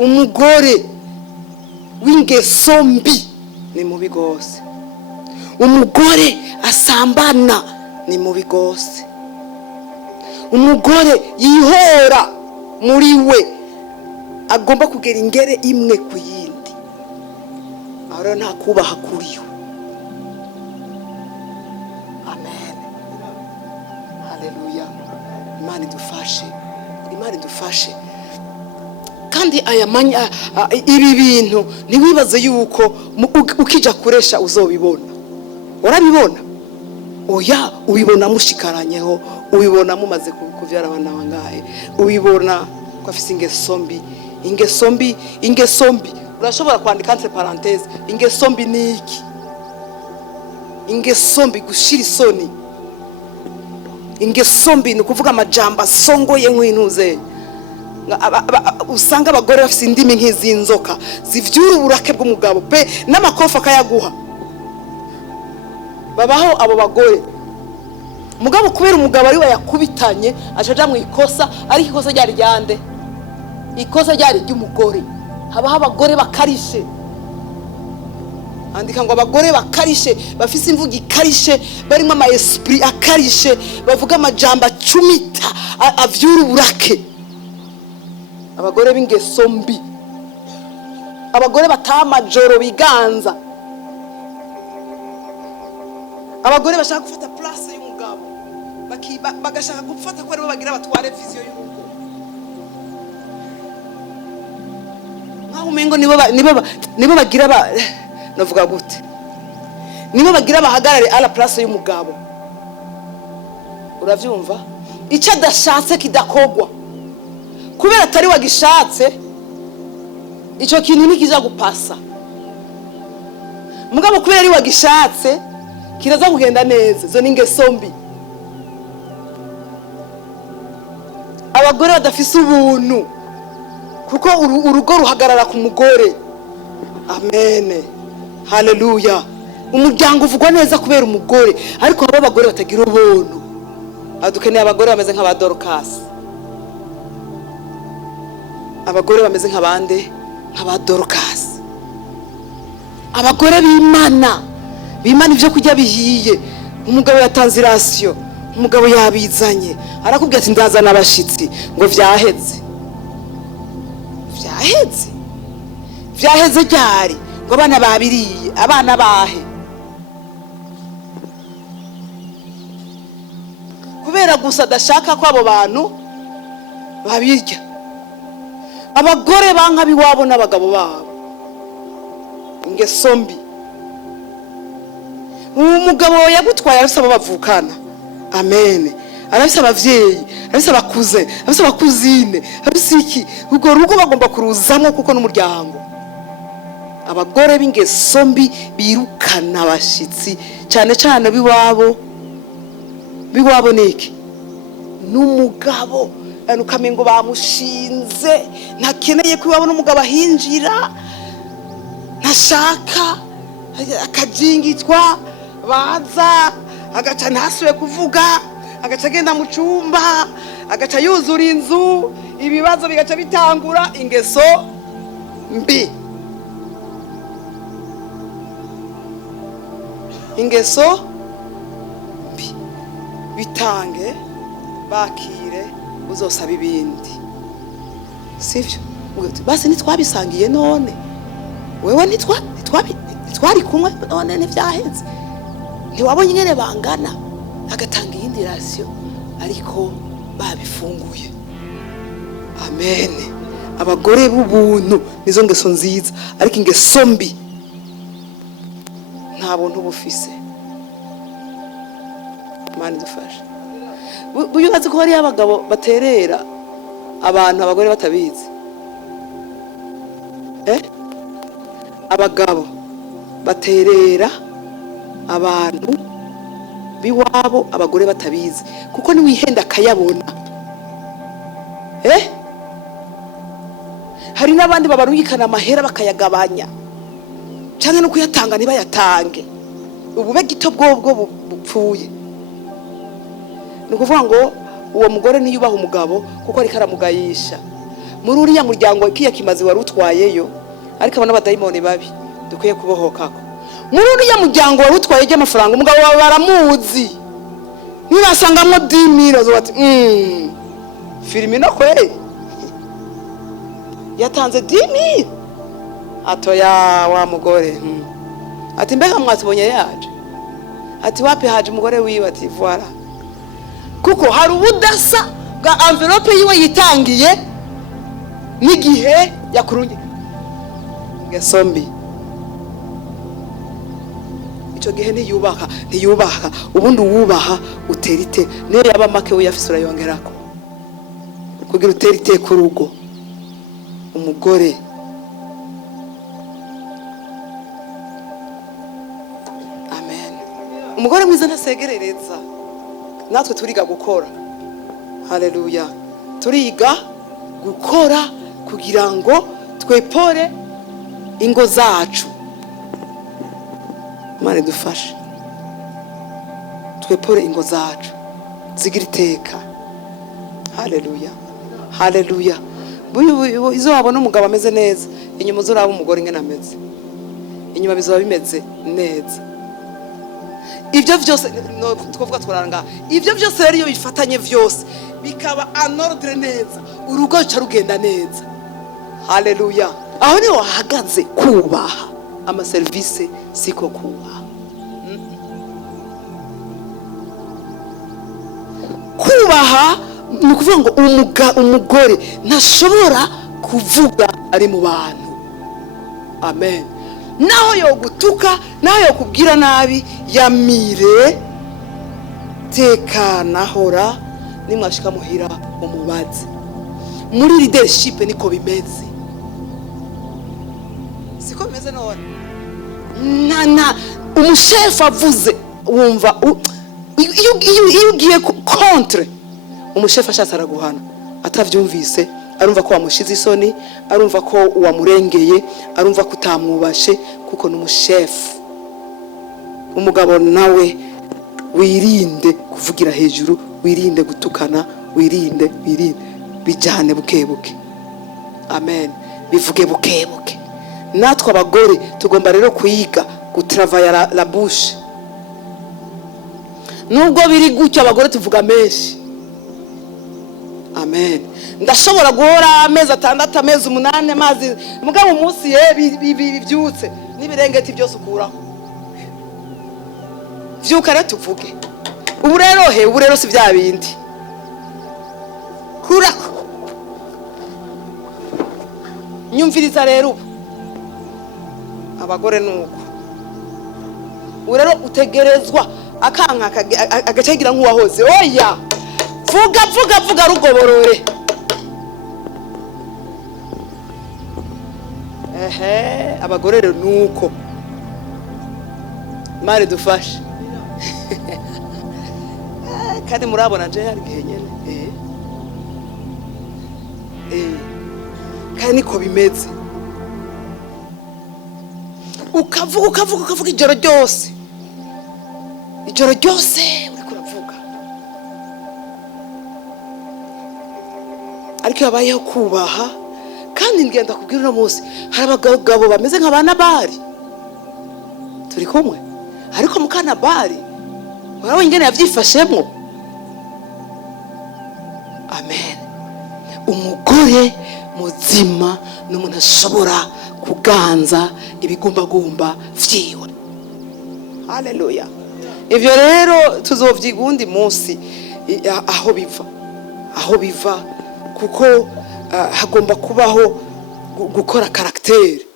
umugore w'ingeso mbi ni mubi gose. Umugore asambana ni mubi gose. Umugore yihora muri we agomba kugera ingere imwe ku yindi, ahora nta kubaha kuriyo. Amen, haleluya. Imana idufashe. Kandi aya ibi bintu ntiwibaze yuko ukija kuresha uzobibona. Urabibona? Oya, ubibona mushikaranyeho, ubibona mumaze kuvyara abana bangahe, ubibona ko afise ingeso mbi. Urashobora kwandika entre parenthèse, ingeso mbi niki? Ingeso mbi gushira isoni. Ingeso mbi ni kuvuga amajambo asongoye nk'intuze. Usanga abagore bafise indimi nk'izinzoka zivyura uburake bw'umugabo pe n'amakofa akayaguha. Babaho abo bagore, mugabo kubera umugabo ari we yakubitanye acaja mu ikosa, ariko ikosa ryari ryande? Ikosa ryari ry'umugore. Habaho abagore bakarishe, andika ngo abagore bakarishe, bafise imvugo ikarishe, barimo ama esprit akarishe, bavuga amajambo acumita avyura uburake. Abagore b'ingeso mbi, abagore batamajoro biganza, abagore bashaka gufata place y'umugabo, bagashaka gufata ko aribo bagira batware vision y'urugo. Nkaho umengo nibo bagira navuga gute, nibo bagira bahagarare ala place y'umugabo. Uravyumva? Icyo adashatse kidakogwa, kubera atari wagishatse ico kintu nikiza gupasa. Mugabo kubera ari wagishatse kiraza kugenda neza. Zo ningeso mbi. Abagore badafise ubuntu, kuko urugo ruhagarara ku mugore. Amen, haleluya. Umuryango uvugwa neza kubera umugore, ariko abo bagore batagira ubuntu. Adukeneye abagore bameze nk'abadorokasi, abagore bameze nk'abande, nk'abadorokasi, abagore b'Imana ivyo kujya bihiye. Umugabo yatanze irasiyo, umugabo yabizanye, arakubwira ati ndazana abashitsi, ngo vyaheze ryari? Ngo abana babiriye, abana bahe? Kubera gusa adashaka ko abo bantu babirya. Abagore banka biwabo n'abagabo babo, ingeso mbi. Umugabo yagutwaye arasaba bavukana. Amen. Arasaba abavyeyi, arasaba abakuze, arasaba abakuzine, arasiki ubwo rugo bagomba kuruzamo kuko n'umuryango. Abagore b'ingeso mbi birukana abashitsi cyane biwabo niki n'umugabo. Ukamengo bamushinze, ntakeneye ko iwabo n'umugabo ahinjira, ntashaka, akajingitwa, baza agaca ntasuye kuvuga, agaca agenda mu cyumba, agaca yuzura inzu, ibibazo bigaca bitangura. Ingeso mbi, ingeso mbi. Bitange, bakire, uzosaba ibindi, sivyo? Basi ntitwabisangiye none, wewe ntitwari kumwe none ntivyaheze, ntiwabonye nyene bangana, agatanga iyindi rasiyo, ariko babifunguye. Amen. Abagore b'ubuntu nizo ngeso nziza, ariko ingeso mbi nta buntu bufise. Imana idufashe. Buyubatse ko hari abagabo baterera abantu abagore batabizi. Abagabo baterera abantu biwabo abagore batabizi, kuko ni wihenda akayabona. Hari n'abandi babarungikana amahera bakayagabanya, cyane no kuyatanga ntibayatange. Ubube gito bwo bupfuye. Ni ukuvuga ngo uwo mugore ntiyubaha umugabo kuko ariko aramugayisha, muri uriya muryango kiya kimazi wari utwayeyo, ariko abana badayimoni babi dukwiye kubohokako. Muri uriya muryango wari utwaye y'amafaranga, umugabo wawe baramuzi, nibasangamo 10,000 zo bati filimi no kweli yatanze 10,000. Atoya wa mugore ati mbega mwatubonye yaje, ati wapi haje umugore wiwe, ati voilà, kuko hari ubudasa bwa envelope yiwe yitangiye n'igihe yakurunye gasombi. Ico gihe ntiyubaha ubundi uwubaha utera ite, niyo yaba make we yafise urayongerako kugira utera ite ku rugo. Umugore amen, umugore mwiza ntasegerereza. Natwe turiga gukora, haleluya, turiga gukora kugira ngo twepore ingo zacu. Mane dufashe twepore ingo zacu zigira iteka. Haleluya, haleluya. Izo wabona umugabo ameze neza, inyuma uzuraba umugore ingene ameze, inyuma bizoba bimeze neza. Ibyo byose twavuga twaranga, ibyo byose rero iyo bifatanye byose bikaba anordre neza, urugo ruca rugenda neza. Haleluya. Aho niho wahagaze kubaha amaserivisi, siko kubaha. Kubaha ni ukuvuga ngo umugore ntashobora kuvuga ari mu bantu. Amen. Naho yo gutuka, naho yo kubwira nabi, yamire tekana hora, nimwashika muhira umubazi. Muri leadership niko bimeze, siko bimeze none. Umushefu avuze wumva iyo ugiye contre umushefu ashatse araguhana, atavyumvise arumva ko wamushize isoni, arumva ko wamurengeye, arumva ko utamwubashe, kuko n'umushefu. Umugabo nawe wirinde kuvugira hejuru, wirinde gutukana, wirinde bijane bukebuke. Amen. Bivuge bukebuke. Natwe abagore tugomba rero kuyiga gutravaya la bouche. Nubwo biri gutyo abagore tuvuga menshi. Amen. Ndashobora guhora amezi 6, amezi 8, amazi mugabo umunsi bibyutse n'ibirengeti byose ukuraho. Vyuka rero tuvuge. Ubu rero si bya bindi. Kurako. Nyumviriza rero abagore nuko. Urero utegerezwa akanka agacegira nk'uwahoze. Oya. Vuga rugoborore. Abagore rero nuko. Mare dufashe. Kandi murabona nje hari gihe nyene. Kandi niko bimeze. Ukavuga ijoro ryose. Ijoro ryose uriko uravuga. Ariko yabayeho kubaha, kandi ngenda kubwira no munsi hari abagabo bameze nk'abana bari. Turi kumwe. Ariko mukana bari warawe ingene yavyifashemwo. Amen. Umugore muzima n'umuntu ashobora kuganza ibigumbagumba vyiwe. Haleluya. Ivyo rero tuzovyiga undi munsi aho biva kuko hagomba kubaho gukora karaktere.